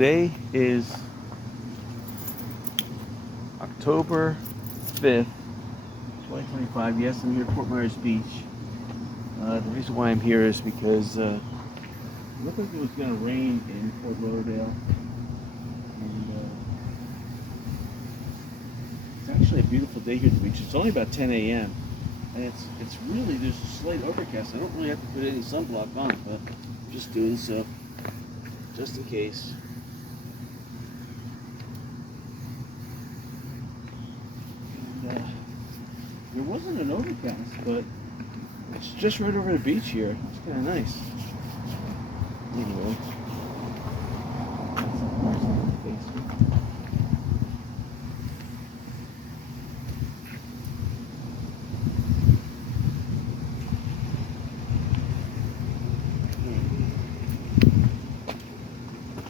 Today is October 5th, 2025. Yes, I'm here at Fort Myers Beach. The reason why I'm here is because it looked like it was going to rain in Fort Lauderdale. And it's actually a beautiful day here at the beach. It's only about 10 a.m. And it's really, there's a slight overcast. I don't really have to put any sunblock on, but I'm just doing so, just in case. There wasn't an overcast, but it's just right over the beach here. It's kind of nice. Anyway.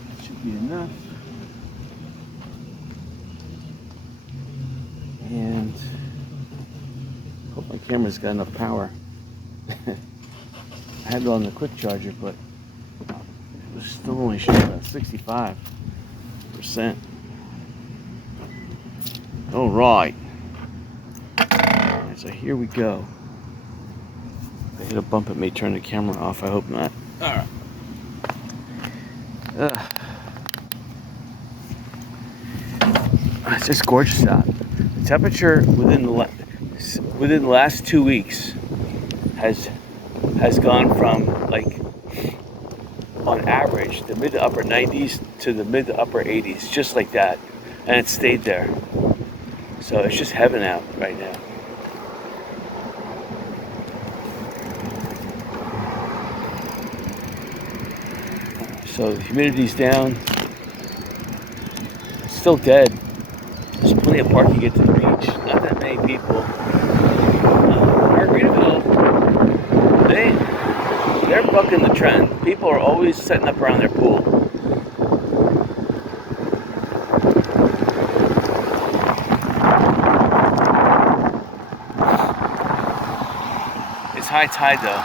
That should be enough. And hope my camera's got enough power. I had it on the quick charger, but it was still only showing about 65%. All right. So here we go. If I hit a bump, it may turn the camera off. I hope not. All right. It's just gorgeous out. The temperature within the last 2 weeks has gone from, like, on average, the mid to upper 90s to the mid to upper 80s, just like that, and it stayed there. So it's just heaven out right now. So the humidity's down. It's still dead. There's plenty of parking to get to the beach. Not that many people. Margaritaville, they're bucking the trend. People are always setting up around their pool. It's high tide though.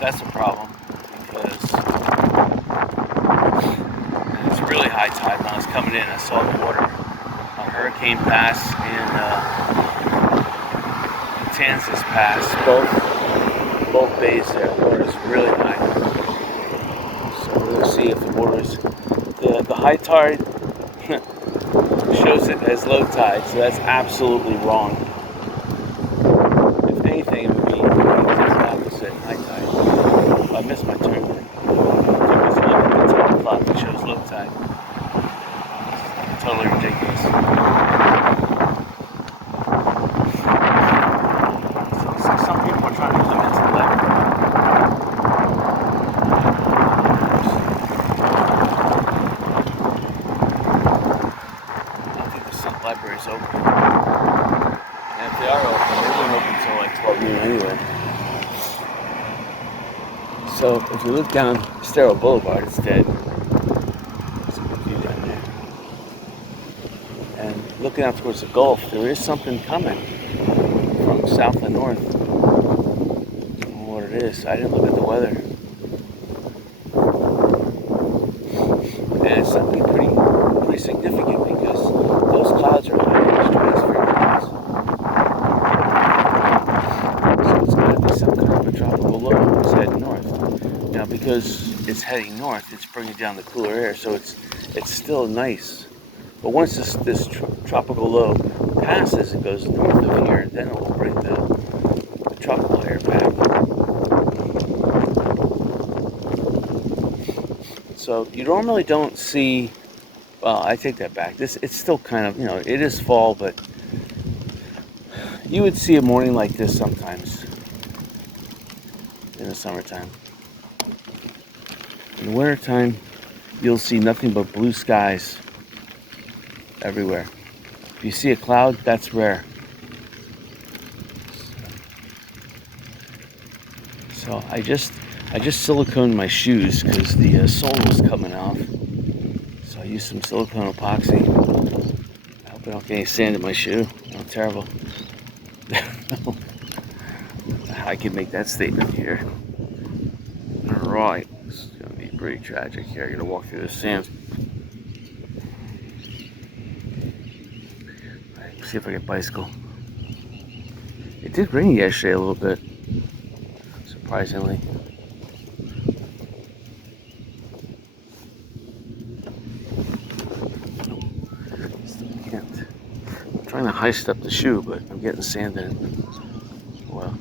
That's a problem because it's really high tide. When I was coming in, I saw the water on Hurricane Pass and Kansas Pass. Both bays there. The water is really high. So we'll see if the water is the high tide shows it as low tide. So that's absolutely wrong. If anything, it would be the opposite, high tide. I missed my turn there. It's 10 o'clock, it shows low tide. It's totally ridiculous. So some people are trying to come into the library. I don't think the library is open. And if they are open, they won't open until like 12 noon anyway. So if you look down Estero Boulevard, it's dead. There's a good view down there. And looking out towards the Gulf, there is something coming from south and north. I don't know what it is. I didn't look at the weather. And it's something pretty significant because those clouds are high-edge transfer clouds. So it's got to be some kind of a tropical low. It's heading north. Now, because it's heading north, it's bringing down the cooler air, so it's still nice. But once this tropical low passes, it goes north of here, then it will bring the tropical air back. So you normally don't see. Well, I take that back. It's still kind of, it is fall, but you would see a morning like this sometimes in the summertime. In the wintertime, you'll see nothing but blue skies everywhere. If you see a cloud, that's rare. So I just siliconed my shoes because the sole was coming off. So I used some silicone epoxy. I hope I don't get any sand in my shoe. Oh, terrible. I can make that statement here. All right. This is going to be Pretty tragic here. I gotta walk through the sand. Right, see if I can bicycle. It did rain yesterday a little bit, surprisingly. Still can't. I'm trying to heist up the shoe, but I'm getting sand in it. Well,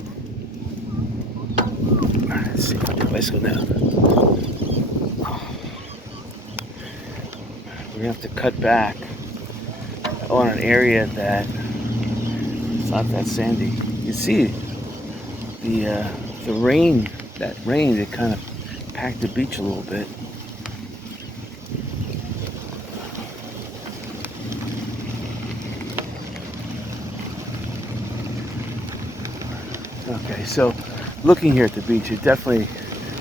let's see if I can bicycle now. We're gonna have to cut back on an area that it's not that sandy. You see the rain, that rain that kind of packed the beach a little bit. Okay, so looking here at the beach, it definitely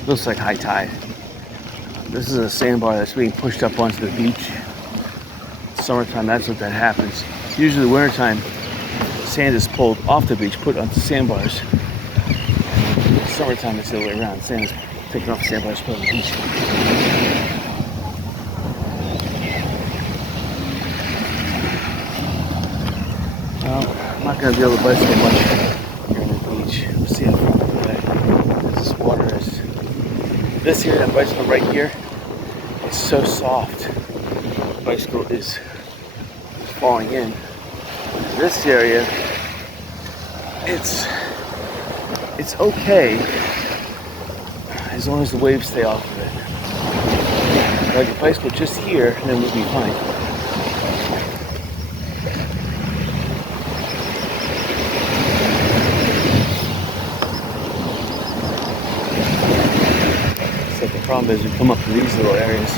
looks like high tide. This is a sandbar that's being pushed up onto the beach. Summertime, that's what that happens. Usually wintertime, sand is pulled off the beach, put onto sandbars. Summertime, it's the other way around. Sand is taken off the sandbars, put on the beach. Well, I'm not going to be able to bicycle much here on the beach. We'll see how far we get. This water is. This here, that bicycle right here, it's so soft. The bicycle is falling in. This area, it's okay as long as the waves stay off of it. Like the bicycle just here, and then we'll be fine. So the problem is we come up to these little areas.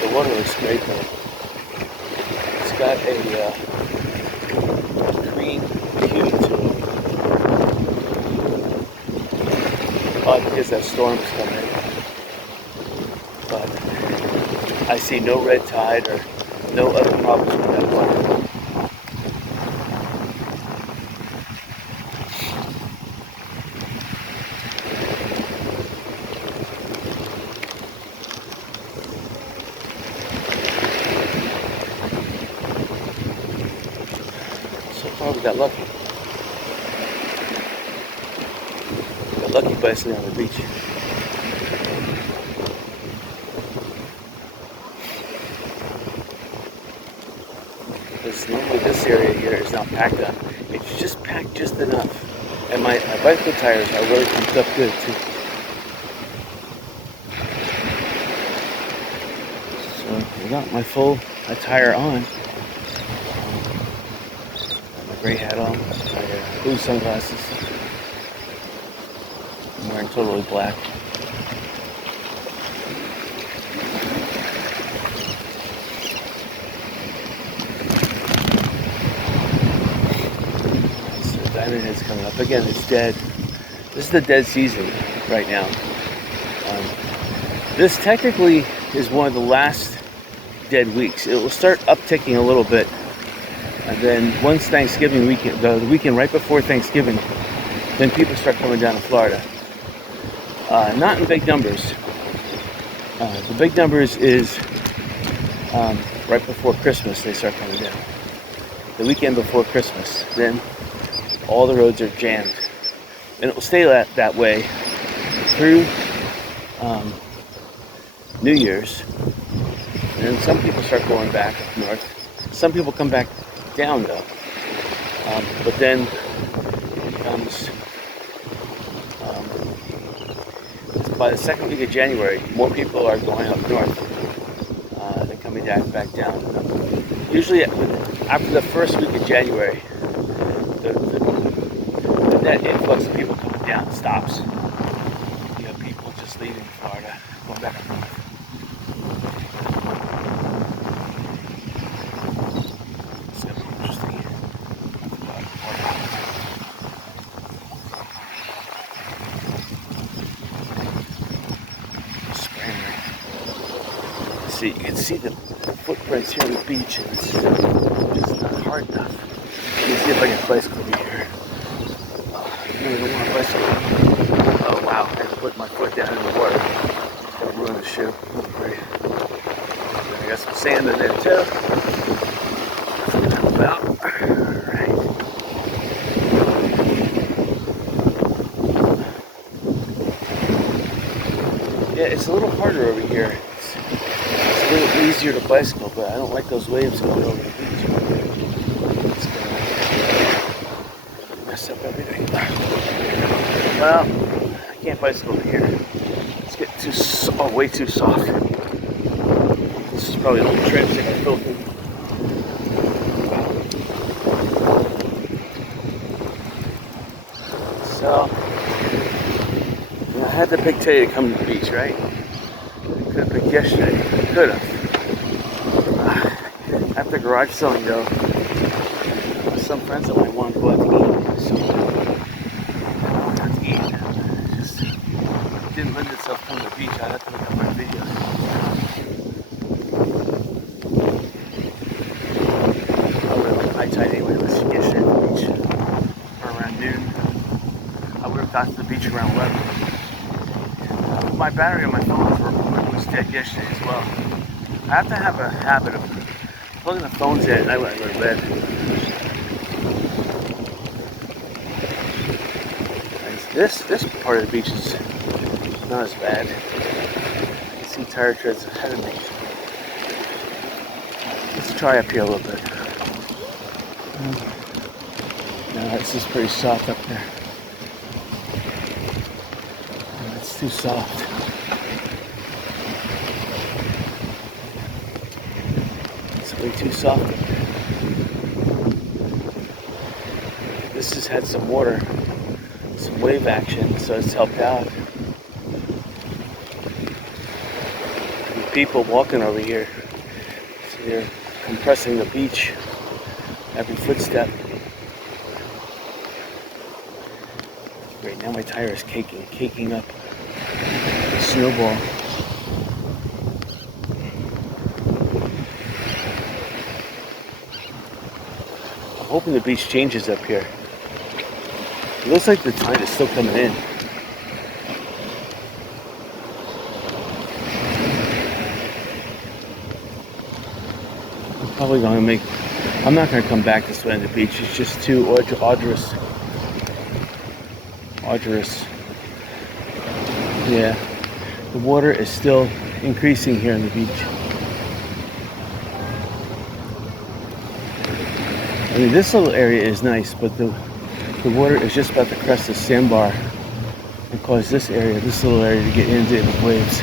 The water looks great though. It's got a green hue to it. Probably because that storm's coming. But I see no red tide or no other problems with that water. So far we got lucky. Got lucky bicycling on the beach. Because normally this area here is not packed up. It's just packed just enough. And my bicycle tires are really pumped up good too. So I got my full attire on. My gray hat on, my blue sunglasses. I'm wearing totally black. So Diamond Head's coming up. Again, it's dead. This is the dead season right now. This technically is one of the last dead weeks. It will start upticking a little bit. And then once Thanksgiving weekend, the weekend right before Thanksgiving, then people start coming down to Florida. Not in big numbers. The big numbers is right before Christmas they start coming down. The weekend before Christmas, then all the roads are jammed. And it will stay that way through New Year's. And then some people start going back up north. Some people come back down though. But then it becomes, by the second week of January, more people are going up north than coming back down. Usually after the first week of January, the net influx of people coming down stops. You have people just leaving Florida, going back up north. see, you can see the footprints here on the beach, and it's just not hard enough. Let me see if I can bicycle over here. I really don't want to bicycle. Oh wow, I had to put my foot down in the water. It's gonna ruin the shoe. That's great. I got some sand in there too. That's gonna help out. Alright. Yeah, it's a little harder over here. It's a little easier to bicycle, but I don't like those waves going over the beach. It's gonna mess up everything. Well, I can't bicycle over here. It's getting way too soft. This is probably an old trench that got filled in. So, I had to pick today to come to the beach, right? I could have picked yesterday. I could have. After garage selling, though, some friends of mine wanted to go out to eat, so I went out to eat. It just didn't lend itself to come to the beach. I'd have to look up my videos. I would have been high tide anyway. It was yesterday at the beach, or around noon. I would have got to the beach around 11. My battery on my phone was dead yesterday as well. I have to have a habit of plugging the phones in at night when I go to bed. This part of the beach is not as bad. I can see tire treads ahead of me. Let's try up here a little bit. No, this is pretty soft up there. It's too soft. It's way too soft up there. This has had some water, some wave action, so it's helped out. And people walking over here, so they're compressing the beach every footstep. Right now my tire is caking up. Snowball. I'm hoping the beach changes up here. It looks like the tide is still coming in. I'm probably going to I'm not going to come back this way on the beach. It's just too arduous. Yeah. The water is still increasing here on the beach. I mean, this little area is nice, but the water is just about to crest the sandbar and cause this little area to get inundated with waves.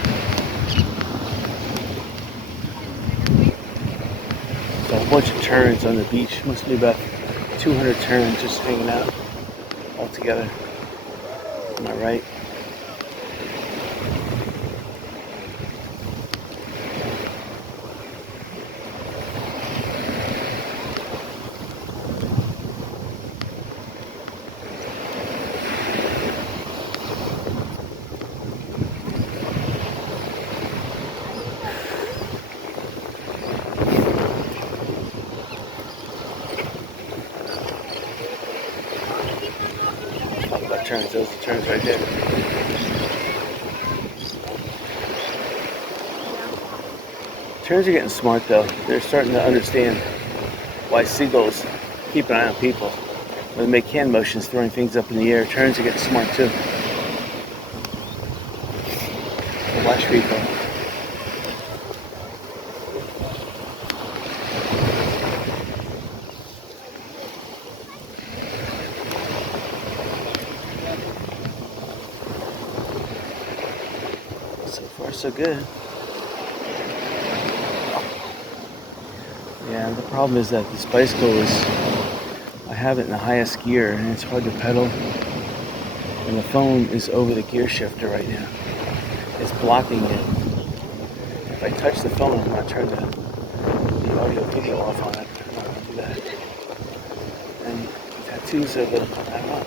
So a bunch of terns on the beach. Must be about 200 terns just hanging out all together. Am I right? Turns, those are turns right there. Terns are getting smart though. They're starting to understand why seagulls keep an eye on people. When they make hand motions, throwing things up in the air, terns are getting smart too. They watch people. So far, so good. Yeah, the problem is that this bicycle I have it in the highest gear and it's hard to pedal. And the phone is over the gear shifter right now. It's blocking it. If I touch the phone, I'm going to turn the audio video off on it. I'm not going to do that. And tattoos of it, I don't know.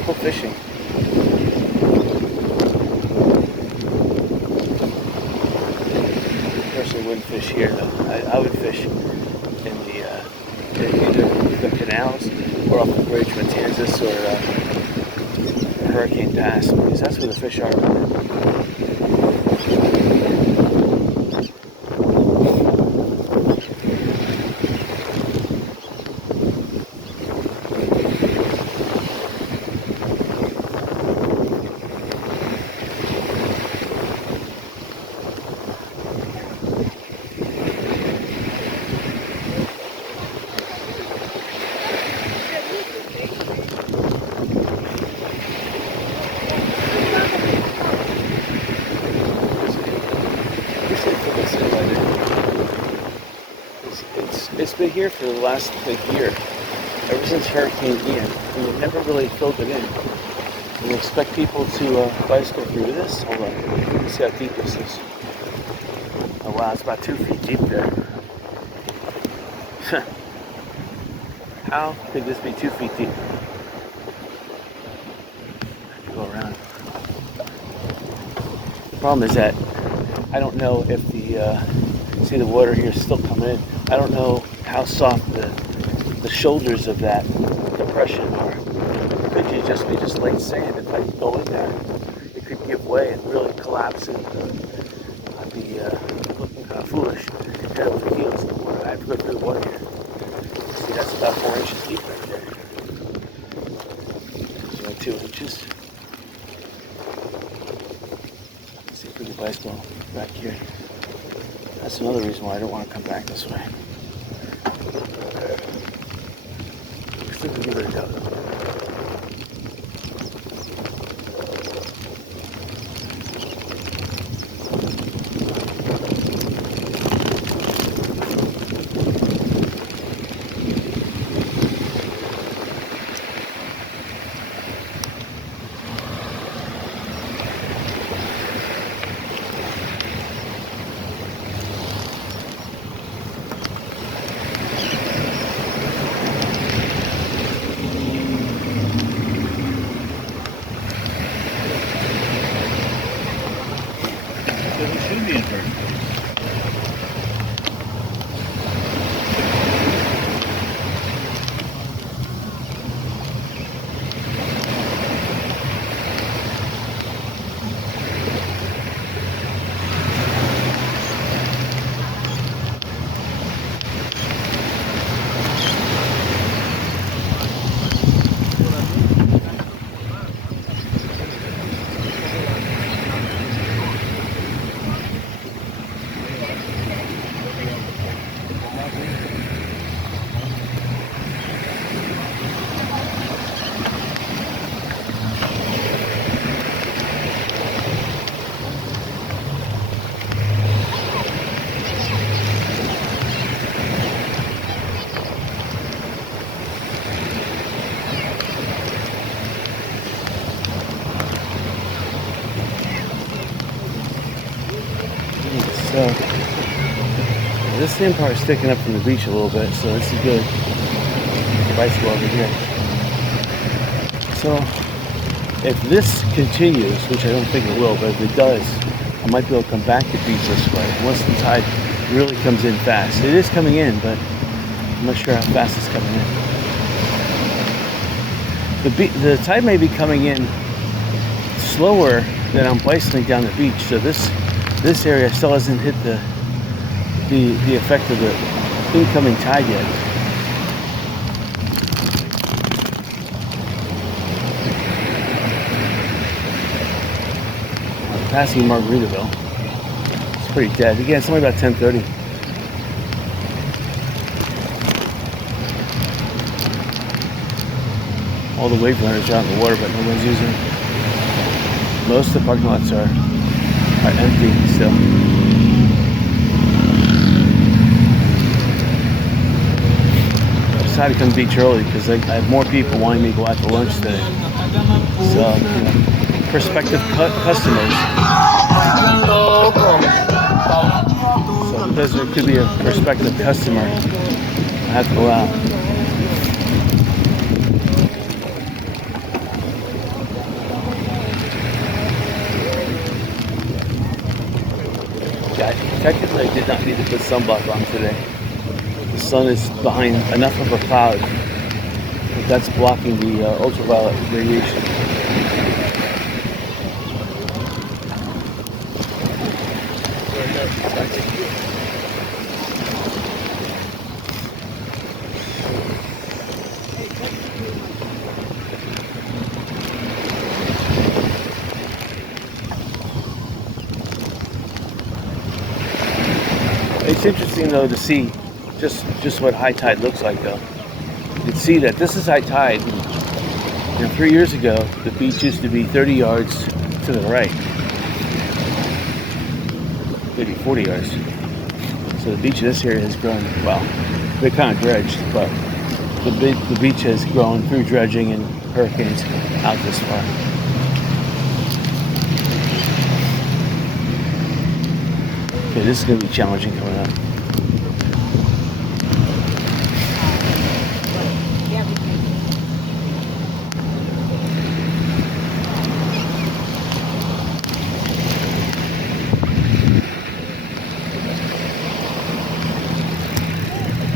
people fishing. Personally wouldn't fish here though. I would fish in either the canals or off the bridge from Kansas or Hurricane Pass, because that's where the fish are. It's been here for the last year, ever since Hurricane Ian, and we've never really filled it in. We expect people to bicycle through this. Hold on, let's see how deep this is. Oh wow, it's about 2 feet deep there. How could this be 2 feet deep? I have to go around. The problem is that I don't know if see the water here is still coming in. I don't know how soft the shoulders of that depression are. It could just be light sand. If I go in there, it could give way and really collapse, and I'd be looking kind of foolish. Head over the heels in the water. I have to go through the water here. See, that's about 4 inches deep right there. So like 2 inches. Let's see if we can bicycle back here. That's another reason why I don't want to come back this way. Let's see if we can give it a go. So this sandbar is sticking up from the beach a little bit, so this is good. Bicycle over here. So if this continues, which I don't think it will, but if it does, I might be able to come back to beach this way once the tide really comes in fast. It is coming in, but I'm not sure how fast it's coming in. The tide may be coming in slower than I'm bicycling down the beach, so this area still hasn't hit the effect of the incoming tide yet. I'm passing Margaritaville. It's pretty dead. Again, it's only about 10:30. All the wave runners are out in the water, but no one's using it. Most of the parking lots are empty still. I decided to come to the beach early because I have more people wanting me to go out to lunch today. So, prospective customers. So because there could be a prospective customer, I have to go out. Technically, I did not need to put sunblock on today. The sun is behind enough of a cloud that that's blocking the ultraviolet radiation. It's interesting though to see just what high tide looks like though. You can see that this is high tide. 3 years ago, the beach used to be 30 yards to the right, maybe 40 yards. So the beach in this area has grown. Well, they kind of dredged, but the beach has grown through dredging and hurricanes out this far. Okay, this is going to be challenging coming up.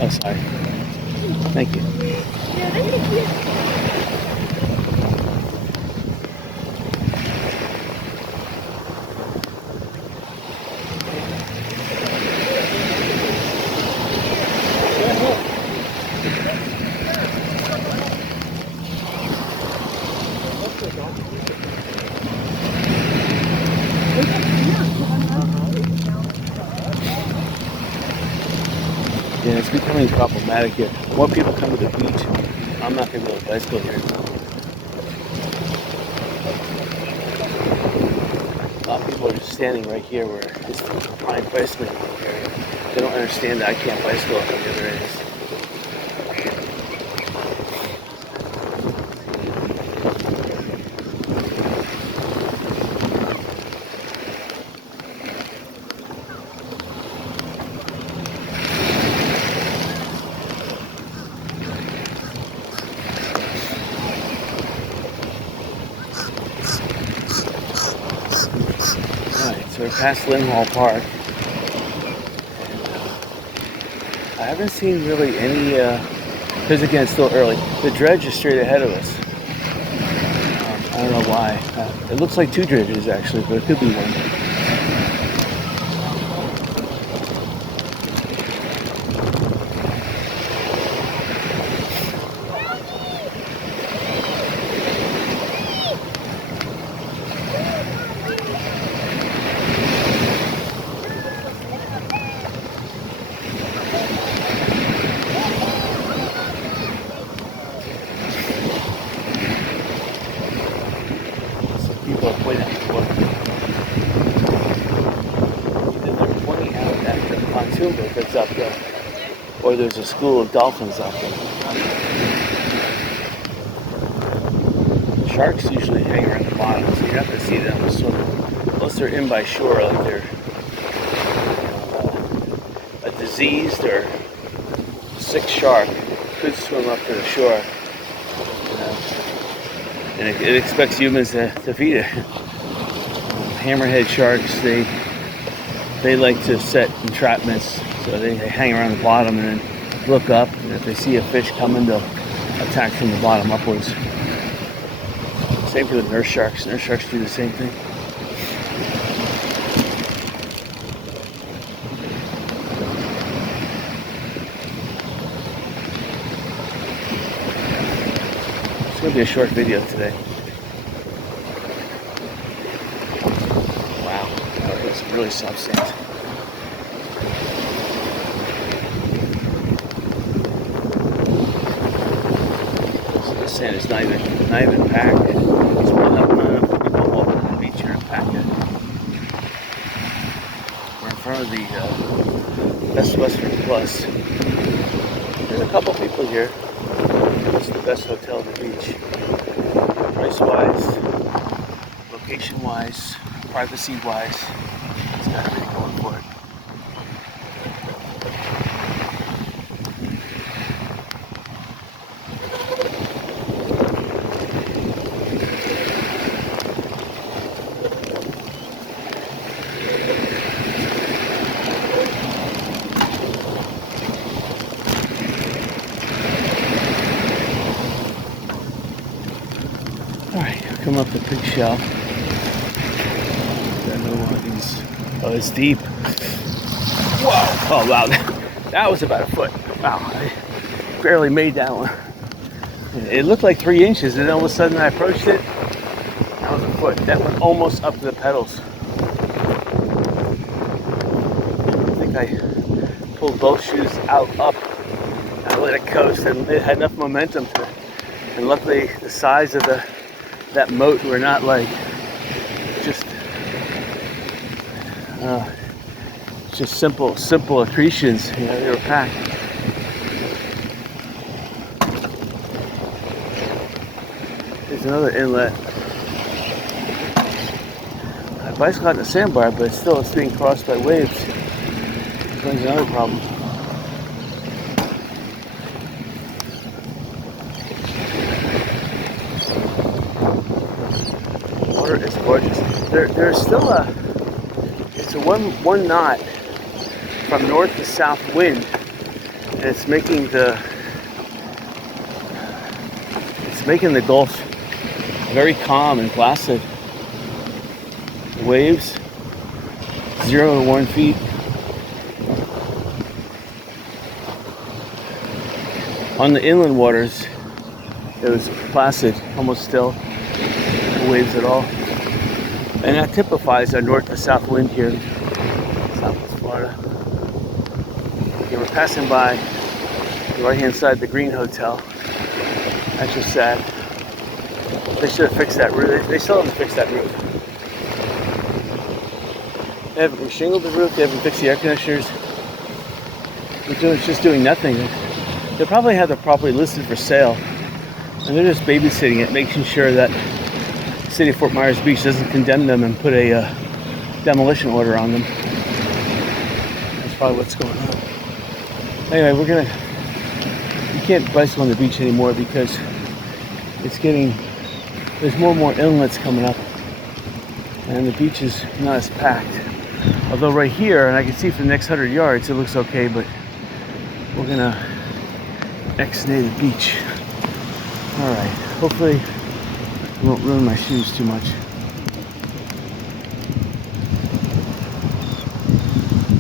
Oh, sorry. Thank you. Yeah, it's becoming problematic here. More people come to the beach. I'm not going to go to bicycle here. A lot of people are just standing right here where it's the prime bicycling area. They don't understand that I can't bicycle up in the other areas. So we're past Lynn Hall Park. I haven't seen really any, because again, it's still early. The dredge is straight ahead of us. I don't know why. It looks like two dredges actually, but it could be one. People are pointing at either they're pointing out at the pontoon boat that's up there, or there's a school of dolphins out there. Sharks usually hang around the bottom, so you're not going to see them swim unless they're in by shore, like they're a diseased or sick shark could swim up to the shore. And it expects humans to feed it. Hammerhead sharks, they like to set entrapments, so they hang around the bottom and then look up, and if they see a fish coming, they'll attack from the bottom upwards. Same for the nurse sharks. Nurse sharks do the same thing. It's going to be a short video today. Wow, it's really soft sand. So this sand is not even packed. It's not enough people walk on the beach here and pack it. We're in front of the Best Western Plus. There's a couple people here. It's the best hotel on the beach. Price-wise, location-wise, privacy-wise, it's got everything going for it. Come up the pig shelf. Got another one of these. Oh, it's deep. Whoa! Oh wow, that was about a foot. Wow, I barely made that one. It looked like 3 inches, and then all of a sudden I approached it. That was a foot. That went almost up to the pedals. I think I pulled both shoes out up. I let it coast, and it had enough momentum to. And luckily, the size of that moat were not like just simple accretions. You know, they were packed. There's another inlet. I bicycle out in the sandbar, but still it's being crossed by waves. Brings another problem. Water is gorgeous. There's still it's a one knot from north to south wind, and it's making the Gulf very calm and placid. The waves 0 to 1 feet. On the inland waters, it was placid, almost still, no waves at all. And that typifies our north to south wind here in Southwest Florida. Okay, we're passing by the right-hand side of the Green Hotel. That's just sad. They should have fixed that roof. They still haven't fixed that roof. They haven't reshingled the roof. They haven't fixed the air conditioners. It's just doing nothing. They probably have it properly listed for sale, and they're just babysitting it, making sure that the city of Fort Myers Beach doesn't condemn them and put a demolition order on them. That's probably what's going on. Anyway, you can't bicycle on the beach anymore because there's more and more inlets coming up, and the beach is not as packed. Although right here, and I can see for the next 100 yards, it looks okay, but we're gonna ex-nay the beach. Alright, hopefully it won't ruin my shoes too much.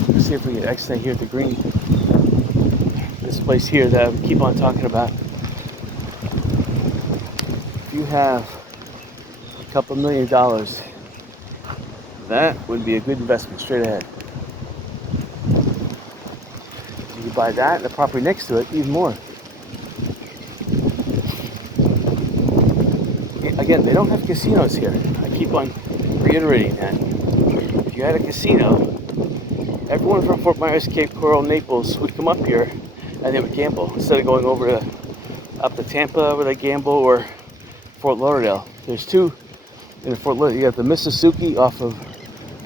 Let's see if we can ex-nay here at the Green. This place here that I keep on talking about. If you have a couple $1 million, that would be a good investment straight ahead. You can buy that and the property next to it, even more. Again, they don't have casinos here. I keep on reiterating that. If you had a casino, everyone from Fort Myers, Cape Coral, Naples would come up here and they would gamble instead of going over up to Tampa where they gamble, or Fort Lauderdale. There's two in Fort Lauderdale. You have the Mississippi off of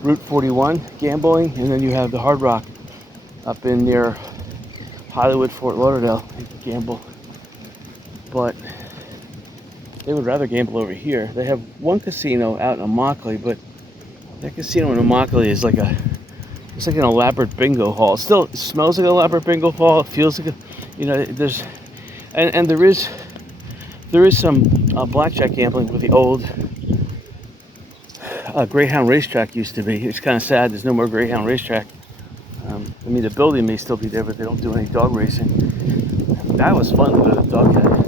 Route 41 gambling, and then you have the Hard Rock up in near Hollywood, Fort Lauderdale. You can gamble, but they would rather gamble over here. They have one casino out in Immokalee, but that casino in Immokalee is it's like an elaborate bingo hall. It still smells like an elaborate bingo hall. It feels like there is some blackjack gambling where the old Greyhound racetrack used to be. It's kind of sad. There's no more Greyhound racetrack. The building may still be there, but they don't do any dog racing. That was fun to go to the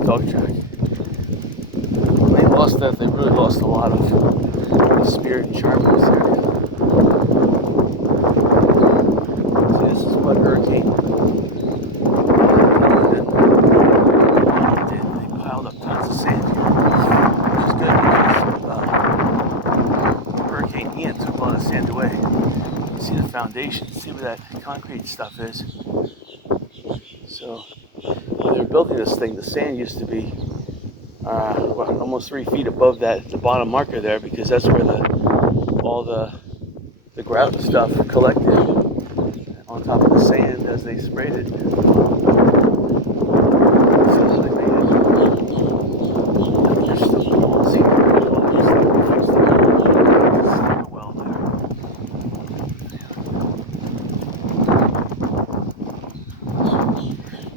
dog track. When they lost that, they really lost a lot of the spirit and charm of this area. See, this is what hurricane. They piled up tons of sand here, which is good because Hurricane Ian took a lot of sand away. See the foundation, see where that concrete stuff is. So when they were building this thing, the sand used to be almost 3 feet above the bottom marker there, because that's where all the grout stuff collected on top of the sand as they sprayed it. So they made it. There's still walls here. Well there.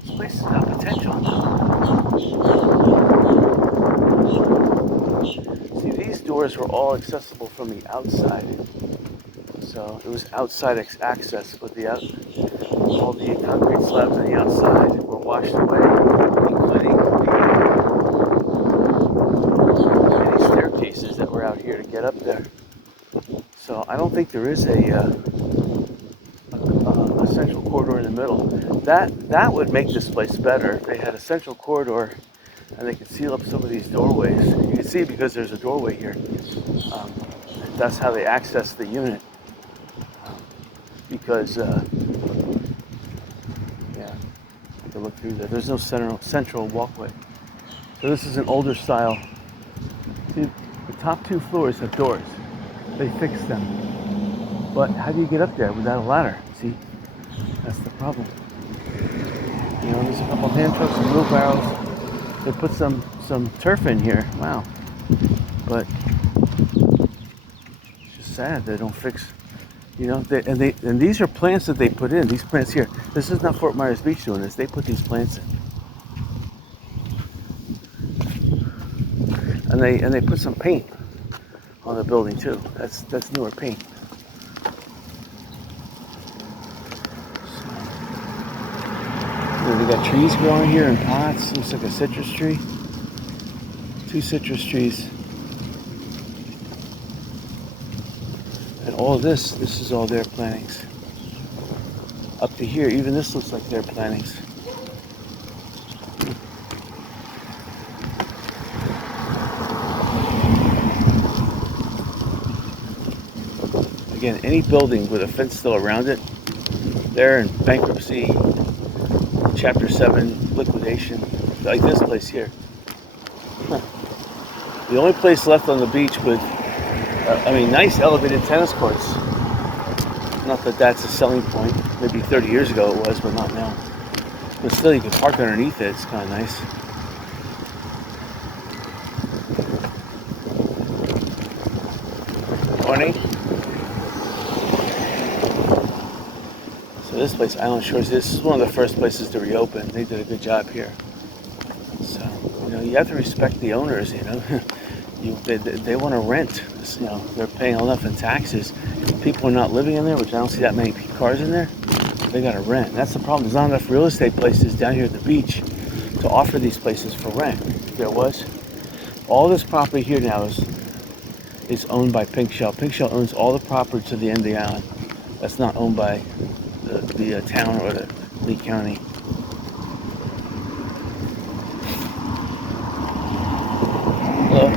This place has got potential. See, doors were all accessible from the outside. So it was outside access with all the concrete slabs on the outside were washed away, including the staircases that were out here to get up there. So I don't think there is a central corridor in the middle. That would make this place better if they had a central corridor and they could seal up some of these doorways. You can see because there's a doorway here. That's how they access the unit. Because yeah, you can look through there. There's no central walkway. So this is an older style. See, the top 2 floors have doors. They fixed them. But how do you get up there without a ladder? See, that's the problem. You know, there's a couple hand trucks and wheelbarrows. They put some turf in here. Wow. But it's just sad they don't fix. You know, and these are plants that they put in. These plants here. This is not Fort Myers Beach doing this. They put these plants in. And they put some paint on the building too. That's newer paint. They got trees growing here in pots. Looks like a citrus tree. 2 citrus trees. And all this is all their plantings. Up to here, even this looks like their plantings. Again, any building with a fence still around it, they're in bankruptcy, Chapter 7 liquidation, like this place here. The only place left on the beach with, nice elevated tennis courts. Not that that's a selling point. Maybe 30 years ago it was, but not now. But still, you can park underneath it. It's kind of nice. Morning. So this place, Island Shores, this is one of the first places to reopen. They did a good job here. So, you know, you have to respect the owners, you know. They want to rent. You know, they're paying enough in taxes. People are not living in there, which I don't see that many cars in there. They got to rent. And that's the problem. There's not enough real estate places down here at the beach to offer these places for rent. There was. All this property here now is owned by Pink Shell. Pink Shell owns all the property to the end of the island. That's not owned by the town or the Lee County. Hello.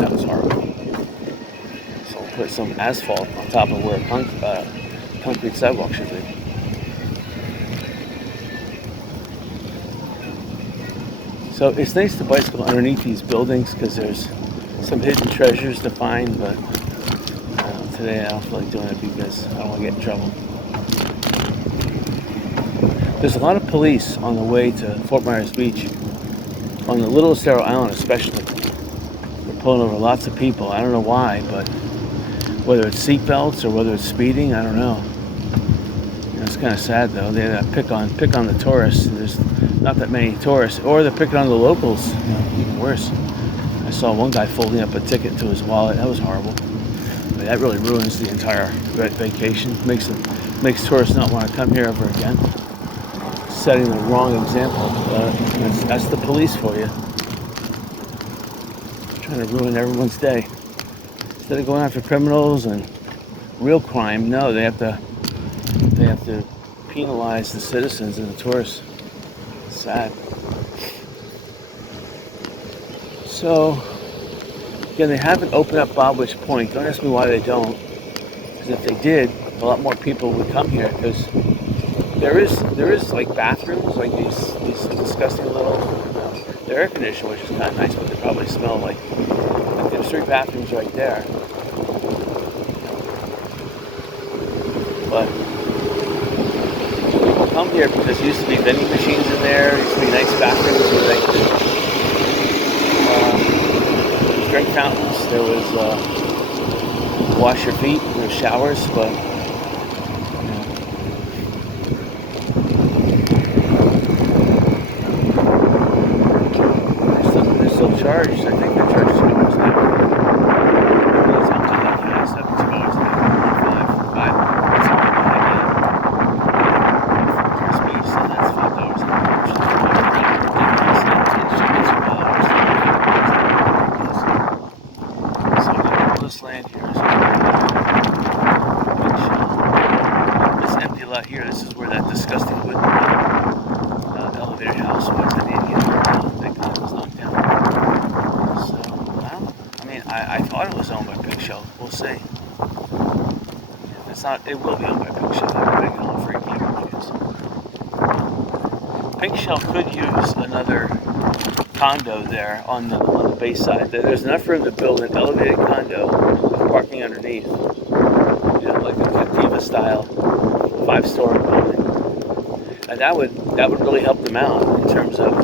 That was horrible. So I'll put some asphalt on top of where concrete sidewalk should be. So it's nice to bicycle underneath these buildings because there's some hidden treasures to find, but today I don't feel like doing it because I don't want to get in trouble. There's a lot of police on the way to Fort Myers Beach, on the Little Estero Island especially. They're pulling over lots of people. I don't know why, but whether it's seatbelts or whether it's speeding, I don't know. You know, it's kind of sad though. They pick on the tourists. There's not that many tourists, or they're picking on the locals. You know, even worse. I saw one guy folding up a ticket to his wallet. That was horrible. But that really ruins the entire vacation. Makes tourists not want to come here ever again. Setting the wrong example. That's the police for you. Trying to ruin everyone's day. Instead of going after criminals and real crime, no, they have to penalize the citizens and the tourists. It's sad. So, again, they haven't opened up Bobwitch Point. Don't ask me why they don't. Because if they did, a lot more people would come here. Because there is like bathrooms, like these disgusting little. They're air conditioned, which is kind of nice, but they probably smell like there's 3 bathrooms right there. But people come here because there used to be vending machines in there. There used to be nice bathrooms where they could drink fountains. There was wash your feet. There's showers, but they're still charged. I think they're charged $2 now. It's up to like $2 now. Five. It's something like that. For space, and that's $5 an hour. So this land here is this empty lot here. This is where that disgusting wooden elevator house was. I need to get it. Thank God it was knocked down. So, I thought it was owned by Pink Shell. We'll see. If it's not, it will be owned by Pink Shell. They're making all free packages. Pink Shell could use another condo there on the bay side. There's enough room to build an elevated condo with parking underneath. Like a Captiva style 5-story building. And that would really help them out in terms of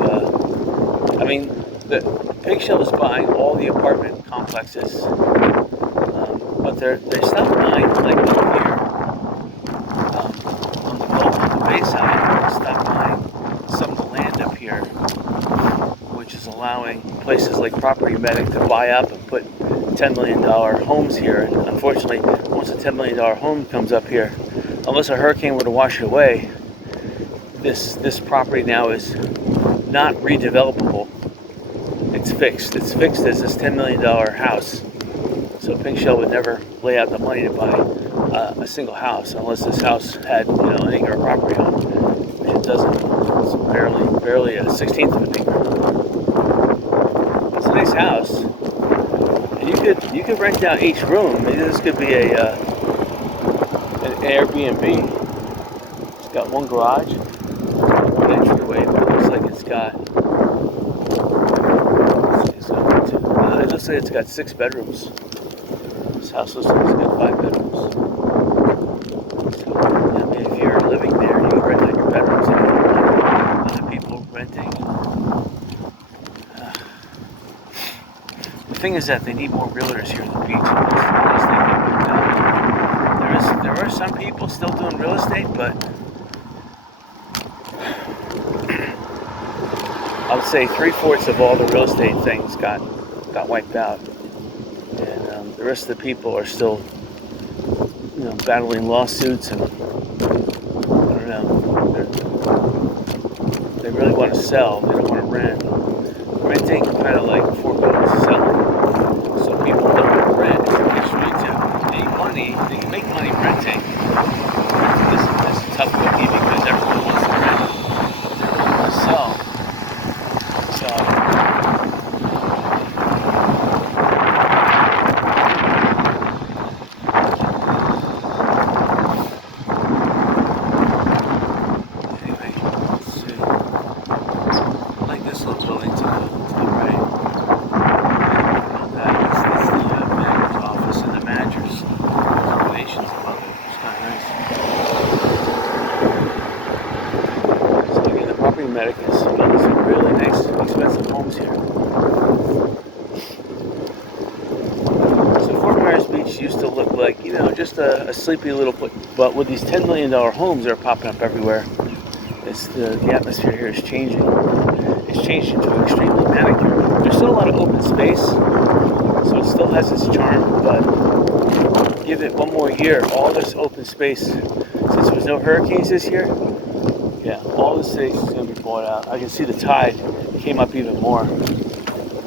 the Pink Shell is buying all the apartment complexes, but they stopped buying like over here on the bay side. They stopped buying some of the land up here, which is allowing places like Property Medic to buy up and put $10 million homes here. And unfortunately, once a $10 million home comes up here, unless a hurricane were to wash it away, this property now is not redevelopable. It's fixed. It's fixed as this $10 million house. So Pink Shell would never lay out the money to buy a single house unless this house had an acre of property on it, which it doesn't. It's barely a 1/16 of an acre. It's a nice house. And you could rent out each room. Maybe this could be an Airbnb. It's got one garage, one entryway, but it looks like it's got. It looks like it's got 6 bedrooms. This house looks like it's got 5 bedrooms. So, if you're living there, you can rent out your bedrooms and other people renting. The thing is that they need more realtors here at the beach. There are some people still doing real estate, but I would say 3/4 of all the real estate things got wiped out, and the rest of the people are still, battling lawsuits, and I don't know. They really want to sell. They don't want to rent. Renting kind of like foregoes selling, so people don't want to rent. It's really to make money. They can make money renting. This is a tough cookie because everyone wants to rent. They don't want to sell. So. Medic is building some really nice, expensive homes here. So Fort Myers Beach used to look like, just a sleepy little place, but with these $10 million homes that are popping up everywhere, the atmosphere here is changing. It's changed into extremely manicured. There's still a lot of open space, so it still has its charm, but give it one more year, all this open space, since there was no hurricanes this year, all the space is going to be bought out. I can see the tide came up even more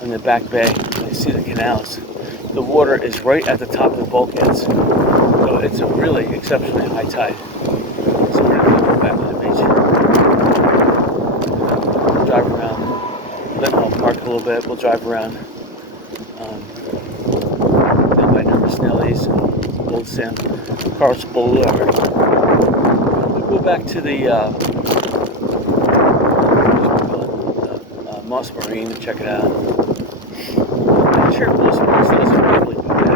in the back bay. I can see the canals. The water is right at the top of the bulkheads. So it's a really exceptionally high tide. So we're going to go back to the beach. We'll drive around. Then I'll park a little bit. We'll drive around. Down by Nervous Nellies and Old San Carlos Boulevard. We'll go back to the Moss Marine to check it out. I'm sure Moss Marine still doesn't really put it in.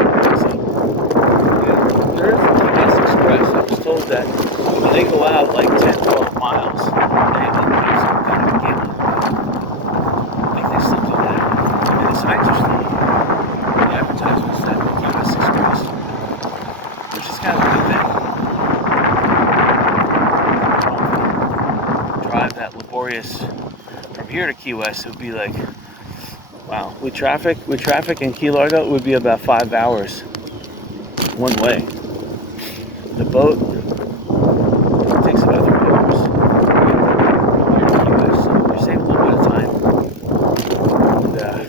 There is a Gas Express. I was told that when they go out like 10-12 miles, they come some kind of gambling. Like they still do that. And the signs are still, the advertisements that Gas Express. here to Key West, it would be like, wow, with traffic in Key Largo, it would be about 5 hours one way. The boat takes about 3 hours. Here to Key West, so you're saving a little bit of time. And,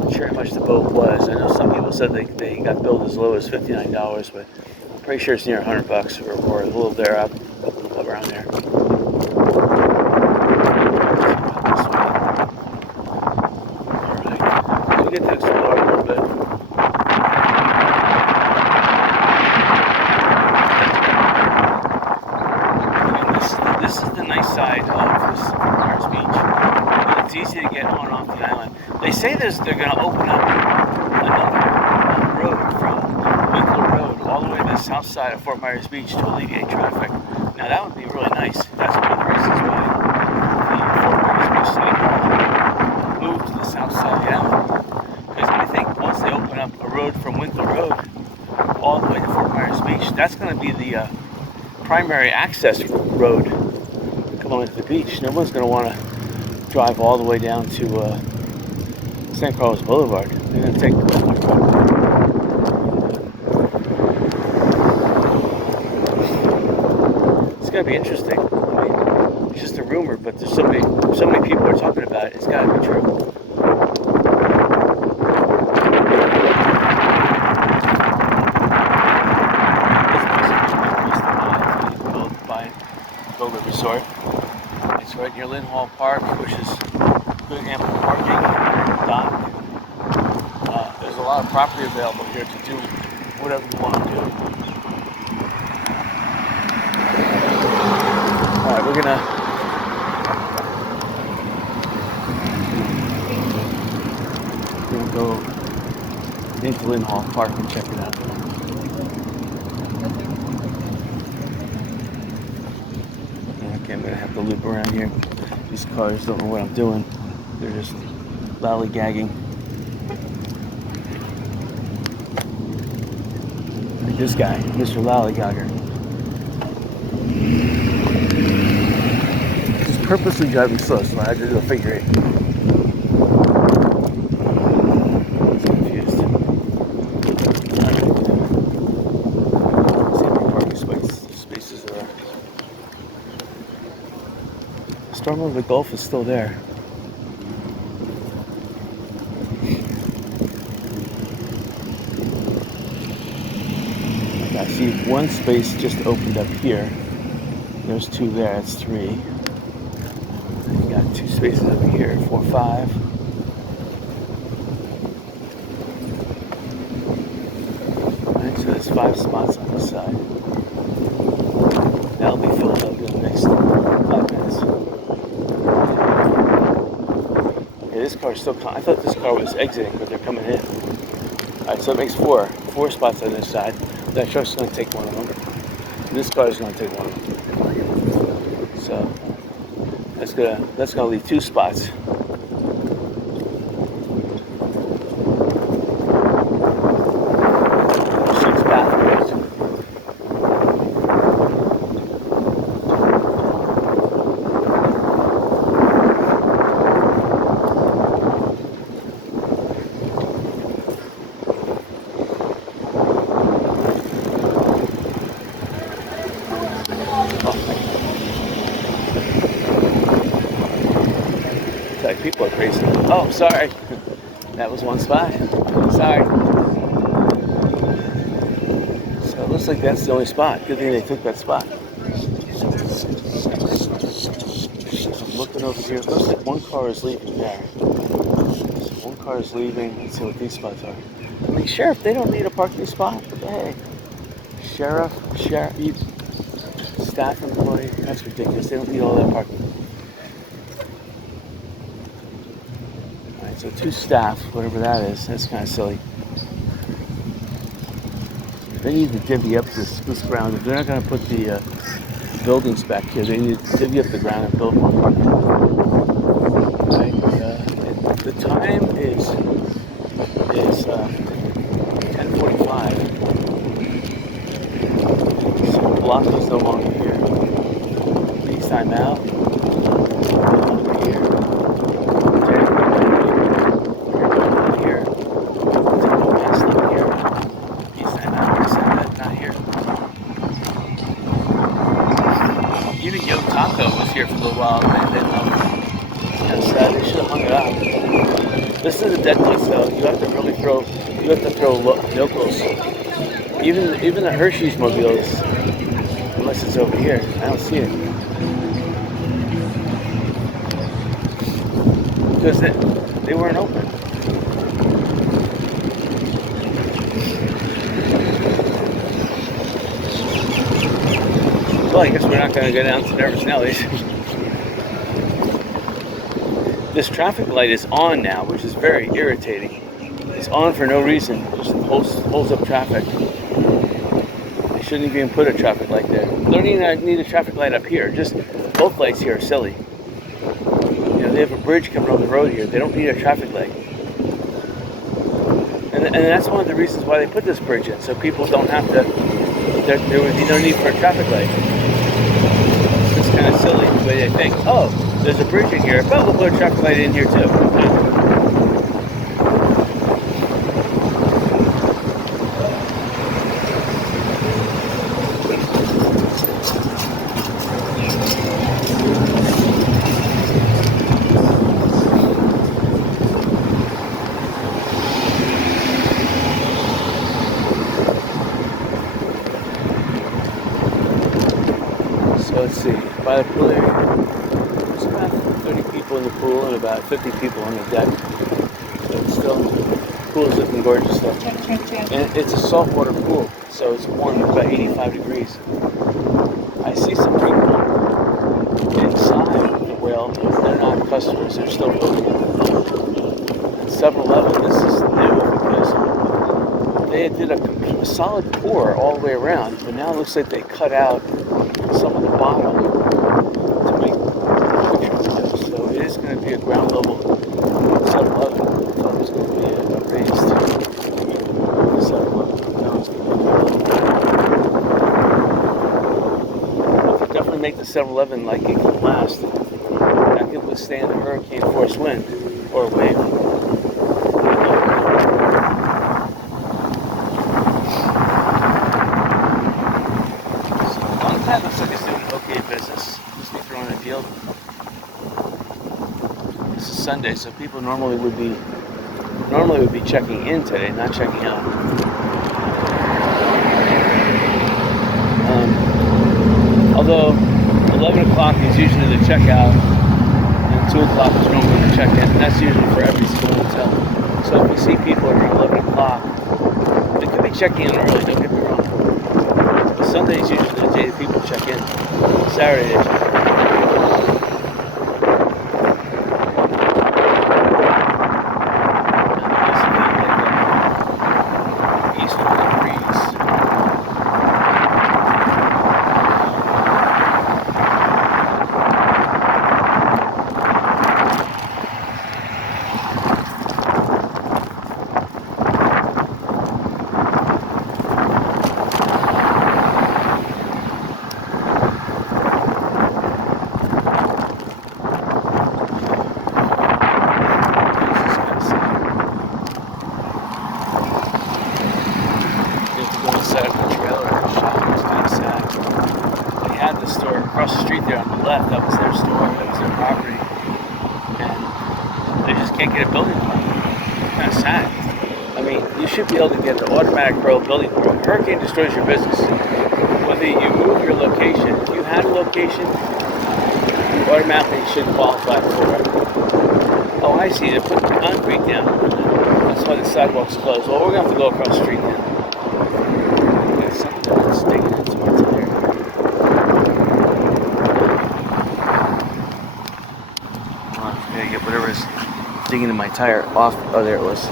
I'm sure how much the boat was. I know some people said they got billed as low as $59, but I'm pretty sure it's near $100 or a little there up around there. Alright, so we get to explore a little bit. And this is the nice side of this Myers Beach. It's easy to get on and off the island. They say they're going to open up another road from Winkler Road all the way to the south side of Fort Myers Beach to alleviate traffic. Now that would be really nice. That's one of the reasons why the Fort Myers Beach City Hall moved to the south side of the island. Because I think once they open up a road from Winkler Road all the way to Fort Myers Beach, that's going to be the primary access road coming into the beach. No one's going to want to drive all the way down to San Carlos Boulevard. They're going to take the Winkler Road. It's going to be interesting. I mean, it's just a rumor, but there's so many people are talking about it. It's got to be true. Build a resort. It's right near Lynn Hall Park, which is good ample parking, dock. There's a lot of property available here to do whatever you want to do. Alright, we're gonna go into Lynn Hall Park and check it out. Okay, I'm gonna have to loop around here. These cars don't know what I'm doing. They're just lollygagging. Like this guy, Mr. Lollygagger. Just purposely driving slow, so I had to do a figure 8. I was confused. Alright. See how many parking spaces are there. Storm over the Gulf is still there. I see one space just opened up here. There's 2 there, that's 3. And you got 2 spaces over here, 4, 5. Alright, so there's 5 spots on this side. That'll be filled up in the next 5 minutes. Okay, this car's still coming. I thought this car was exiting, but they're coming in. Alright, so it makes 4 spots on this side. That truck's going to take one of them. This car is going to take one of them. So that's gonna leave 2 spots. 6 pathways. People are crazy. Oh, sorry. That was one spot. Sorry. So it looks like that's the only spot. Good thing they took that spot. I'm looking over here. It looks like one car is leaving there. One car is leaving. Let's see what these spots are. I mean, Sheriff, they don't need a parking spot. Hey. Sheriff, staff employee. That's ridiculous. They don't need all that parking. So 2 staff, whatever that is, that's kind of silly. They need to divvy up this ground. If they're not going to put the buildings back here, they need to divvy up the ground and build more parking. Right? The time is 10:45. So the block is no longer here. Please time out. Listen to the dead notes though. You have to really throw. You have to throw locals. Even the Hershey's mobiles, unless it's over here. I don't see it because they weren't open. Well, I guess we're not going to go down to Nervous Nellies. This traffic light is on now, which is very irritating. It's on for no reason. It just holds up traffic. They shouldn't even put a traffic light there. They don't even need a traffic light up here. Just both lights here are silly. You know, they have a bridge coming over the road here. They don't need a traffic light. And that's one of the reasons why they put this bridge in, so people don't have to, there would be no need for a traffic light. It's kind of silly the way they think, oh, there's a bridge in here, but we'll put a traffic light in here too. Let's see, by the pool area, there's about 30 people in the pool and about 50 people on the deck. So it's still, the pool is looking gorgeous though. And it's a saltwater pool, so it's warm, it's about 85 degrees. I see some people inside the whale, but they're not customers, they're still booking. At 7-Eleven, this is new because they did a solid pour all the way around, but now it looks like they cut out some of the bottom to make picture windows. So it is going to be a ground level 7-Eleven. I thought it was going to be a raised 7-Eleven. Now it's going to be well, could definitely make the 7-Eleven like it can last. That could withstand a hurricane force wind or wave. That looks like it's doing okay business. Just be throwing a deal. This is Sunday, so people normally would be checking in today, not checking out. Although 11 o'clock is usually the checkout, and 2 o'clock is normally the check-in, and that's usually for every single hotel. So if you see people around 11 o'clock, they could be checking in early, don't get me wrong. Sunday is usually the day that people check in. Saturday they check in. Easterly breeze. Across the street there on the left, that was their store, that was their property, and they just can't get a building permit. It's kind of sad. I mean, you should be able to get the automatic building permit. Hurricane destroys your business. Whether you move your location, if you had a location, you automatically should qualify for it. Oh, I see, they're putting concrete down. That's why the sidewalk's closed. Well, we're going to have to go across the street now. There's something that's digging into my tire. Get whatever is digging in my tire off. Oh, there it was.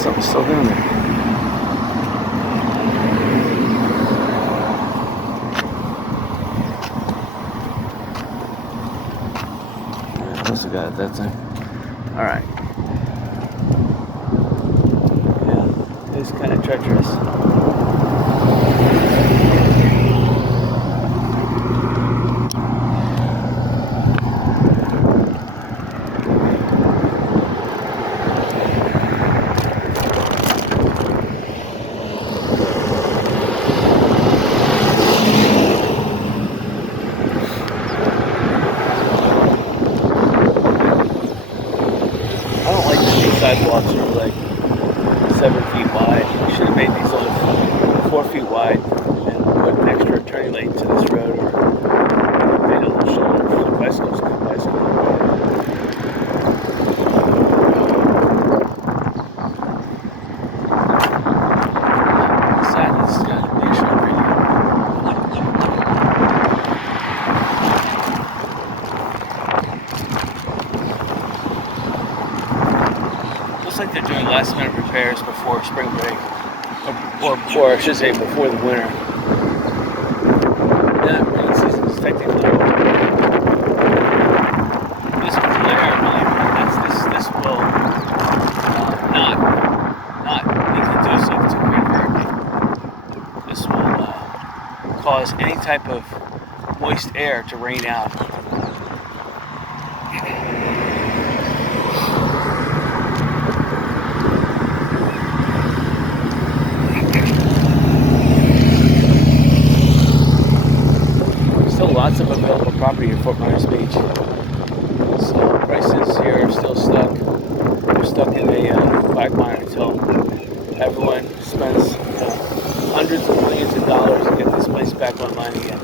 Something's still down there. I must have got it that time. Alright. Yeah, it's kind of treacherous. hangouts are like 7 feet wide. We should have made these only 4 feet wide and put an extra turning lane to this road, or made a little shoulder for the bicycles to come bicycle. Looks like they're doing last minute repairs before spring break, or I should say before the winter. Yeah, rain season is technically over. This glare, this will not be conducive to great hurricane. This will cause any type of moist air to rain out. Lots of available property in Fort Myers Beach. So prices here are still stuck. We're stuck in a quagmire until everyone spends hundreds of millions of dollars to get this place back online again.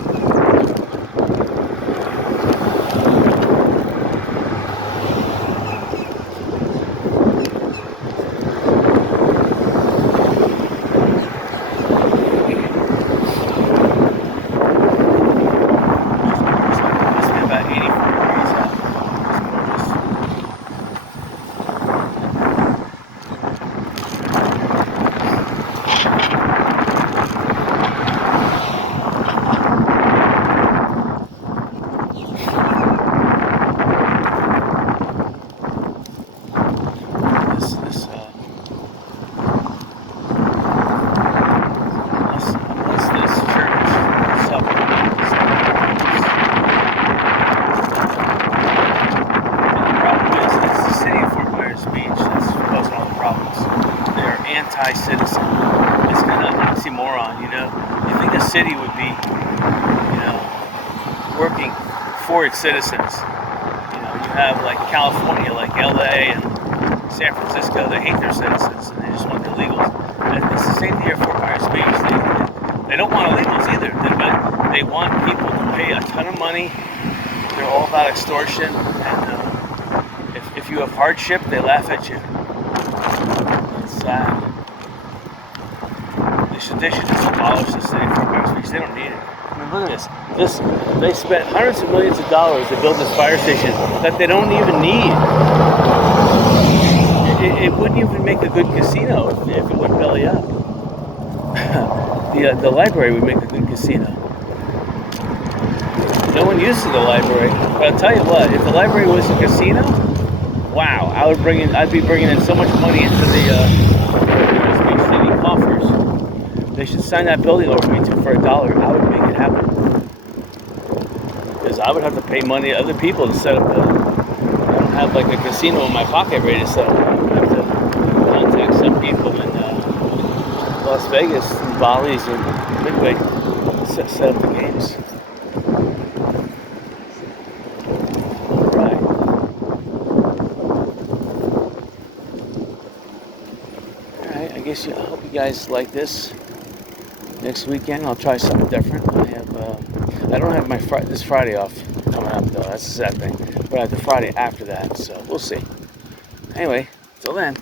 Anti-citizen. It's kind of an oxymoron, you know. You think a city would be, you know, working for its citizens. You know, you have like California, like LA and San Francisco, they hate their citizens and they just want illegals. And it's the same here at Fort Myers Beach. They don't want illegals either, but they want people to pay a ton of money. They're all about extortion, and if you have hardship, they laugh at you. It's sad. They should just abolish the city of Fort Myers Beach. They don't need it. I mean, look at this. They spent hundreds of millions of dollars to build this fire station that they don't even need. It wouldn't even make a good casino if it went belly up. The library would make a good casino. No one uses the library, but I'll tell you what: if the library was a casino, wow, I'd be bringing in so much money into the city coffers. They should sign that building over me for $1. I would make it happen. Because I would have to pay money to other people to set up I don't have like a casino in my pocket ready to set up. I would have to contact some people in Las Vegas and Bali's and Midway set up the games. Alright. Alright, I hope you guys like this. Next weekend I'll try something different. I don't have this Friday off coming up though. That's the sad thing. But I have the Friday after that, so we'll see. Anyway, till then.